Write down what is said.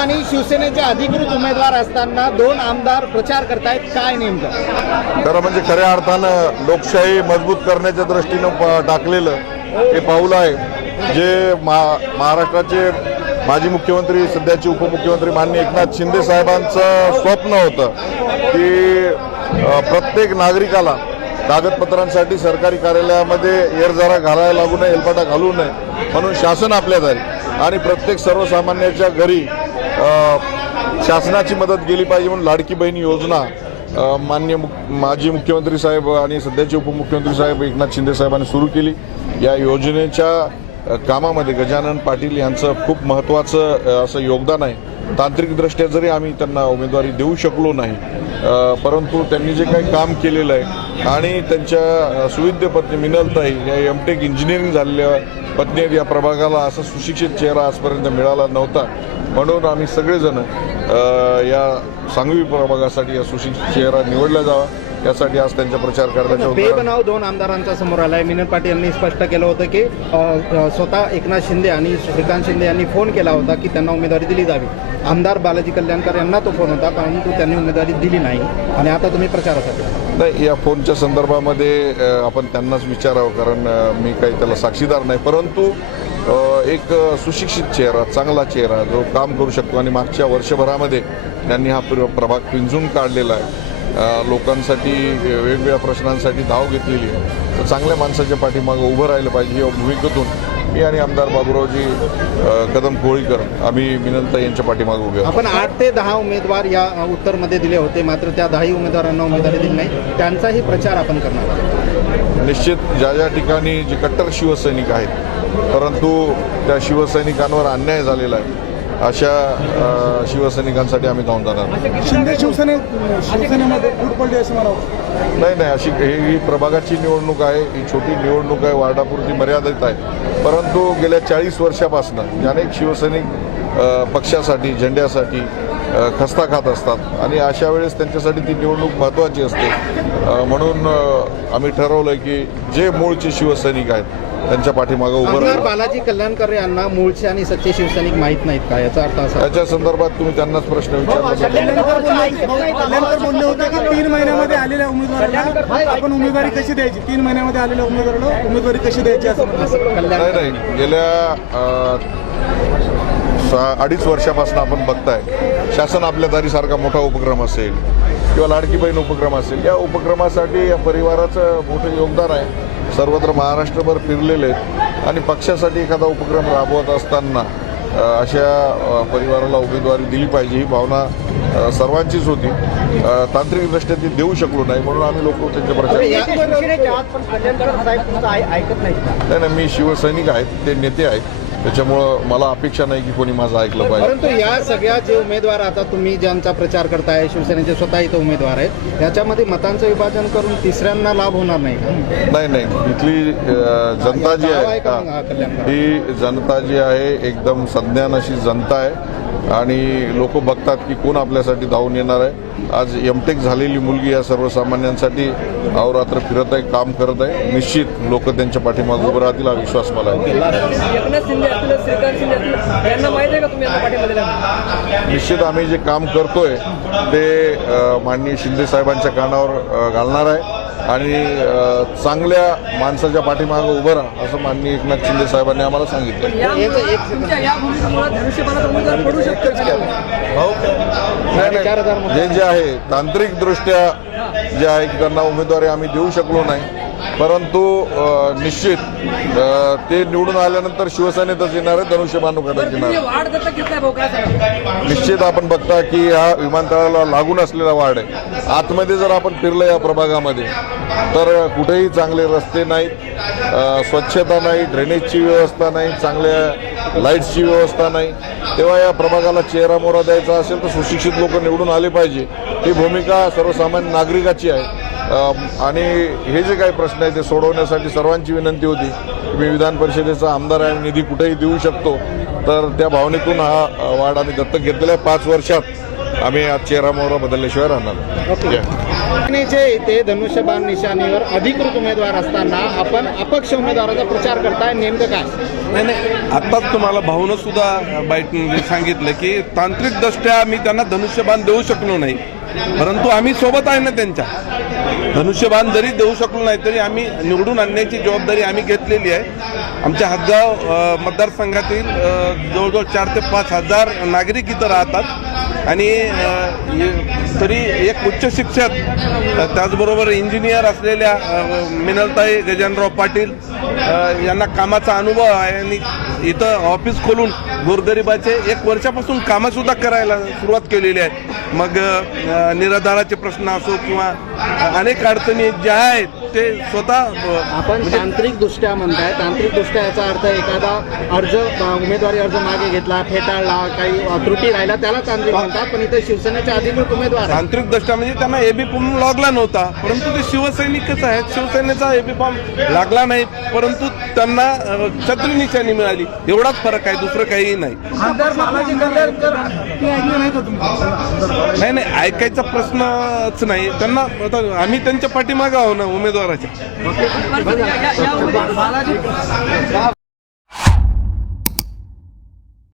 ठिकाणी शिवसेनेचे अधिकृत उमेदवार असताना 2 आमदार प्रचार करतायत, काय नेमकं? खरं म्हणजे खऱ्या अर्थानं लोकशाही मजबूत करण्याच्या दृष्टीनं टाकलेलं हे पाऊल आहे, जे महाराष्ट्राचे माजी मुख्यमंत्री सध्याचे उपमुख्यमंत्री माननीय एकनाथ शिंदे साहेबांचं स्वप्न होतं की प्रत्येक नागरिकाला कागदपत्रांसाठी सरकारी कार्यालयामध्ये येरझारा घालायला लागू नये, हेलपाटा घालू नये म्हणून शासन आपल्या दारी आणि प्रत्येक सर्वसामान्याच्या घरी शासनाची मदत गेली पाहिजे म्हणून लाडकी बहीण योजना माननीय माजी मुख्यमंत्री साहेब आणि सध्याचे उपमुख्यमंत्री साहेब एकनाथ शिंदे साहेबांनी सुरू केली। या योजनेच्या कामामध्ये गजानन पाटील यांचं खूप महत्त्वाचं असं योगदान आहे। तांत्रिकदृष्ट्या जरी आम्ही त्यांना उमेदवारी देऊ शकलो नाही, परंतु त्यांनी जे काही काम केलेलं आहे आणि त्यांच्या सुविद्य पत्नी मिनलताई या एमटेक इंजिनिअरिंग झालेल्या पत्नी या प्रभागाला असा सुशिक्षित चेहरा आजपर्यंत मिळाला नव्हता, म्हणून आम्ही सगळेजण या सांगवी प्रभागासाठी या सुशिक्षित चेहरा निवडला जावा यासाठी आज त्यांचा प्रचार करण्याचा बेबनाव 2 आमदारांचा समोर आलाय। मिनल पाटील यांनी स्पष्ट केलं होतं की स्वतः एकनाथ शिंदे आणि श्रीकांत शिंदे यांनी फोन केला होता की त्यांना उमेदवारी दिली जावी। आमदार बालाजी कल्याणकर यांना तो फोन होता, परंतु त्यांनी उमेदवारी दिली नाही आणि आता तुम्ही प्रचारासाठी नाही। या फोनच्या संदर्भामध्ये आपण त्यांनाच विचारावं, कारण मी काही त्याला साक्षीदार नाही, परंतु एक सुशिक्षित चेहरा, चांगला चेहरा जो काम करू शकतो आणि मागच्या वर्षभरामध्ये त्यांनी हा प्रभाग पिंजून काढलेला आहे, लोकांसाठी वेगवेगळ्या प्रश्नांसाठी धाव घेतलेली आहे, तर चांगल्या माणसाच्या पाठीमागे उभं राहिलं पाहिजे या भूमिकेतून मी आणि आमदार बाबूरावजी कदम कोळीकर आम्ही मिनलताई यांच्या पाठीमागे उभे आहोत। आपण 8 ते 10 उमेदवार या उत्तरमध्ये दिले होते, मात्र त्या 10 उमेदवारांना उमेदवारी दिली नाही, त्यांचाही प्रचार आपण करणार आहोत। निश्चित ज्या ठिकाणी जे कट्टर शिवसैनिक आहेत परंतु त्या शिवसैनिकांवर अन्याय झालेला आहे अशा शिवसैनिकांसाठी आम्ही धावून जाणार। शिंदे शिवसेनेमध्ये फूट पडली असं म्हणावं? नाही, अशी ही प्रभागाची निवडणूक आहे, ही छोटी निवडणूक आहे, वार्डापुरती मर्यादित आहे, परंतु गेल्या 40 वर्षापासून अनेक शिवसैनिक पक्षासाठी झेंड्यासाठी खस्ता खात असतात आणि अशा वेळेस त्यांच्यासाठी ती निवडणूक महत्त्वाची असते, म्हणून आम्ही ठरवलं की जे मूळचे शिवसैनिक आहेत त्यांच्या पाठीमागे उभं राहणार। बालाजी कल्याणकर यांना मूळचे आणि सच्चे शिवसैनिक माहीत नाहीत का, याचा अर्थ असा? याच्या संदर्भात तुम्ही त्यांनाच प्रश्न विचारला। कल्याणकर बोलले होते की 3 महिन्यामध्ये आलेल्या उमेदवाराला आपण उमेदवारी कशी द्यायची, 3 महिन्यामध्ये आलेल्या उमेदवाराला उमेदवारी कशी द्यायची असं नाही, गेल्या 2.5 वर्षापासून आपण बघताय शासन आपल्या दारीसारखा मोठा उपक्रम असेल किंवा लाडकी बहीण उपक्रम असेल, या उपक्रमासाठी या परिवाराचं मोठं योगदान आहे, सर्वत्र महाराष्ट्रभर फिरलेले आहेत आणि पक्षासाठी एखादा उपक्रम राबवत असताना अशा परिवाराला उमेदवारी दिली पाहिजे ही भावना सर्वांचीच होती। तांत्रिकदृष्ट्या ती देऊ शकलो नाही म्हणून आम्ही लोक त्यांच्या प्रचार नाही, मी शिवसैनिक आहेत, ते नेते आहेत, त्याच्यामुळं मला अपेक्षा नाही की कोणी माझं ऐकलं पाहिजे। परंतु या सगळ्या जे उमेदवार आता तुम्ही ज्यांचा प्रचार करताय, शिवसेनेचे स्वतः इथं उमेदवार आहेत, त्याच्यामध्ये मतांचं विभाजन करून तिसऱ्यांना लाभ होणार नाही का? नाही, इथली जनता जी आहे ही जनता जी आहे एकदम सज्ञान अशी जनता आहे आणि लोक बघतात की कोण आपल्यासाठी धावून येणार आहे। आज एमटेक झालेली मुलगी या सर्वसामान्यांसाठी अहोरात्र फिरत आहे, काम करत आहे, निश्चित लोक त्यांच्या पाठीमागे उभं राहतील हा विश्वास मला आहे। निश्चित आम्ही जे काम करतोय ते माननीय शिंदे साहेबांच्या कानावर घालणार आहे आणि चांगल्या माणसाच्या पाठीमागे उभं राहा असं माननीय एकनाथ शिंदे साहेबांनी आम्हाला सांगितलं। जे आहे तांत्रिकदृष्ट्या जे आहे की त्यांना उमेदवारी आम्ही देऊ शकलो नाही, परंतु निश्चित ते निवडून आल्यानंतर शिवसेनेतच येणार आहे, धनुष्यबाण उघडत येणार। निश्चित आपण बघता की हा विमानतळाला लागून असलेला वार्ड आहे, आतमध्ये जर आपण फिरलं या प्रभागामध्ये तर कुठेही चांगले रस्ते नाहीत, स्वच्छता नाही, ड्रेनेजची व्यवस्था नाही, चांगल्या लाईट्सची व्यवस्था नाही, तेव्हा या प्रभागाला चेहरा मोहरा द्यायचा असेल तर सुशिक्षित लोक निवडून आले पाहिजे, ही भूमिका सर्वसामान्य नागरिकाची आहे। आणि हे जे काही प्रश्न आहे ते सोडवण्यासाठी सर्वांची विनंती होती, मी विधान परिषदेचा आमदार आहे, निधी कुठेही देऊ शकतो, तर त्या भावनेतून हा वार्ड आम्ही दत्तक घेतलेला आहे। 5 वर्षात आम्ही आज चेहरा मोहरा बदलल्याशिवाय राहणार नाही. ओके. शिवसेनेचे इथे धनुष्यबाण निशाणीवर अधिकृत उमेदवार असताना आपण अपक्ष उमेदवाराचा प्रचार करताय, नेमकं काय? नाही, आत्ताच तुम्हाला भाऊनं सुद्धा बाईटमध्ये सांगितलं की तांत्रिकदृष्ट्या आम्ही त्यांना धनुष्यबाण देऊ शकलो नाही, परंतु आम्ही सोबत आहे ना त्यांच्या. धनुष्यबाण जरी देऊ शकलो नाही तरी आम्ही निवडून आणण्याची जबाबदारी आम्ही घेतलेली आहे. आमच्या हदगाव मतदारसंघातील जवळजवळ 4 ते 5 हजार नागरिक इथं राहतात आणि तरी एक उच्च शिक्षक त्याचबरोबर इंजिनियर असलेल्या मिनलताई गजानराव पाटील यांना कामाचा अनुभव आहे आणि इथं ऑफिस खोलून गोरगरिबाचे 1 वर्षापासून कामंसुद्धा करायला सुरुवात केलेली आहे. मग निराधाराचे प्रश्न असो किंवा अनेक अडचणी ज्या आहेत ते स्वतः आपण तांत्रिकदृष्ट्या म्हणताय, तांत्रिकदृष्ट्या याचा अर्थ एखादा अर्ज उमेदवारी अर्ज मागे घेतला, फेटाळला, काही त्रुटी राहिला त्याला तांत्रिक म्हणतात, पण इथे शिवसेनेचे अधिकृत उमेदवार आहेत. तांत्रिकदृष्ट्या म्हणजे त्यांना एबी फॉर्म लागला नव्हता, परंतु ते शिवसैनिकच आहेत. शिवसेनेचा एबी फॉर्म लागला नाही, परंतु त्यांना छत्री निशाणी मिळाली, एवढाच फरक आहे, दुसरं काहीही नाही. नाही, ऐकायचा प्रश्नच नाही. त्यांना आम्ही त्यांच्या पाठीमागे आहो ना उमेदवाराच्या.